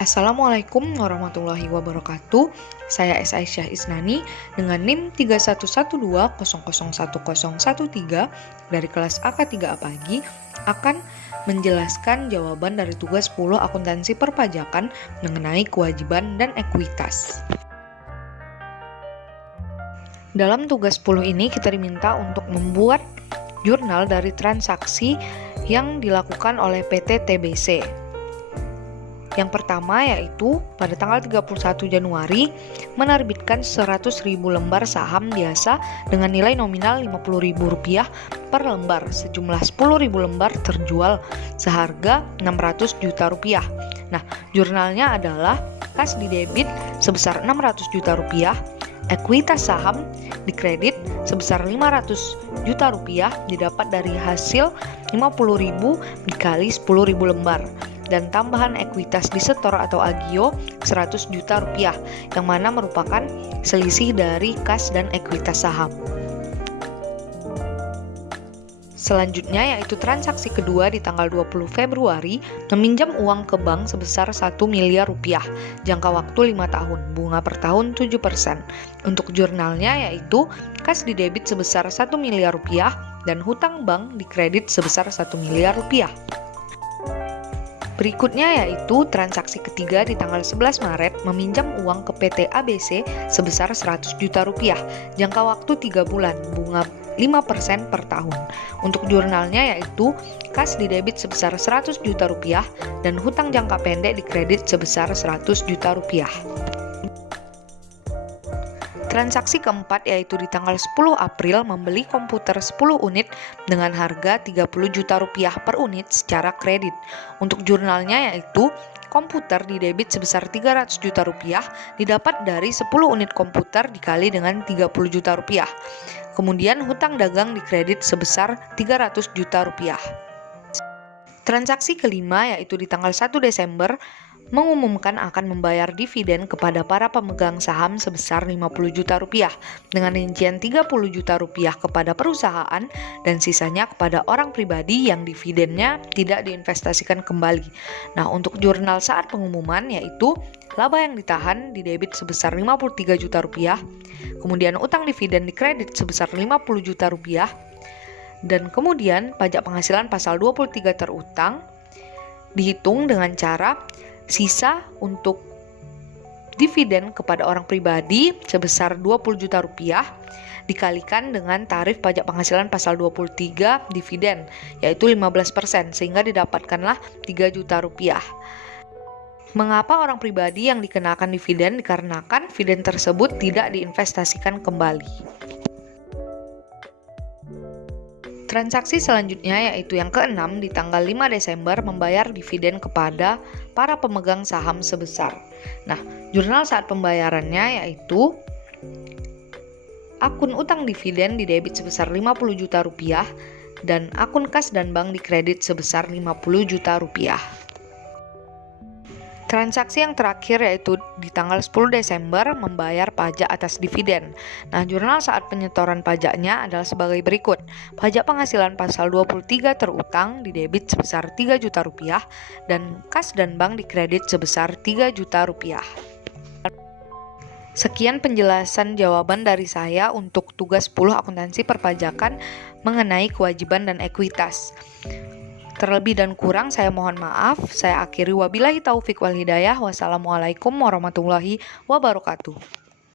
Assalamualaikum warahmatullahi wabarakatuh. Saya S. Aisyah Isnani dengan NIM 3112001013 dari kelas AK3A Pagi akan menjelaskan jawaban dari tugas 10 akuntansi perpajakan mengenai kewajiban dan ekuitas. Dalam tugas 10 ini kita diminta untuk membuat jurnal dari transaksi yang dilakukan oleh PT TBC. Yang pertama yaitu pada tanggal 31 Januari menerbitkan 100.000 lembar saham biasa dengan nilai nominal Rp50.000 per lembar. Sejumlah 10.000 lembar terjual seharga Rp600 juta. Nah, jurnalnya adalah kas di debit sebesar Rp600 juta, ekuitas saham di kredit sebesar Rp500 juta didapat dari hasil 50.000 dikali 10.000 lembar. Dan tambahan ekuitas di setor atau agio Rp100 juta, yang mana merupakan selisih dari kas dan ekuitas saham. Selanjutnya yaitu transaksi kedua di tanggal 20 Februari meminjam uang ke bank sebesar Rp1 miliar, jangka waktu 5 tahun, bunga per tahun 7%. Untuk jurnalnya yaitu kas di debit sebesar Rp1 miliar dan hutang bank di kredit sebesar Rp1 miliar. Berikutnya yaitu transaksi ketiga di tanggal 11 Maret meminjam uang ke PT ABC sebesar Rp100 juta, jangka waktu 3 bulan, bunga 5% per tahun. Untuk jurnalnya yaitu kas di debit sebesar Rp100 juta dan hutang jangka pendek di kredit sebesar Rp100 juta. Transaksi keempat yaitu di tanggal 10 April membeli komputer 10 unit dengan harga Rp30 juta per unit secara kredit. Untuk jurnalnya yaitu komputer di debit sebesar Rp300 juta didapat dari 10 unit komputer dikali dengan Rp30 juta. Kemudian hutang dagang di kredit sebesar Rp300 juta. Transaksi kelima yaitu di tanggal 1 Desember mengumumkan akan membayar dividen kepada para pemegang saham sebesar Rp50 juta dengan rincian Rp30 juta kepada perusahaan dan sisanya kepada orang pribadi yang dividennya tidak diinvestasikan kembali. Nah, untuk jurnal saat pengumuman yaitu laba yang ditahan di debit sebesar Rp53 juta, kemudian utang dividen di kredit sebesar Rp50 juta, dan kemudian pajak penghasilan pasal 23 terutang dihitung dengan cara sisa untuk dividen kepada orang pribadi sebesar Rp20 juta dikalikan dengan tarif pajak penghasilan pasal 23 dividen yaitu 15% sehingga didapatkanlah Rp3 juta. Mengapa orang pribadi yang dikenakan dividen? Dikarenakan dividen tersebut tidak diinvestasikan kembali. Transaksi selanjutnya yaitu yang keenam di tanggal 5 Desember membayar dividen kepada para pemegang saham sebesar. Nah, jurnal saat pembayarannya yaitu akun utang dividen di debit sebesar Rp50 juta dan akun kas dan bank di kredit sebesar Rp50 juta. Transaksi yang terakhir yaitu di tanggal 10 Desember membayar pajak atas dividen. Nah, jurnal saat penyetoran pajaknya adalah sebagai berikut. Pajak penghasilan pasal 23 terutang di debit sebesar Rp3 juta dan kas dan bank di kredit sebesar Rp3 juta. Sekian penjelasan jawaban dari saya untuk tugas 10 akuntansi perpajakan mengenai kewajiban dan ekuitas. Terlebih dan kurang saya mohon maaf. Saya akhiri wabillahi taufik wal hidayah. Wassalamualaikum warahmatullahi wabarakatuh.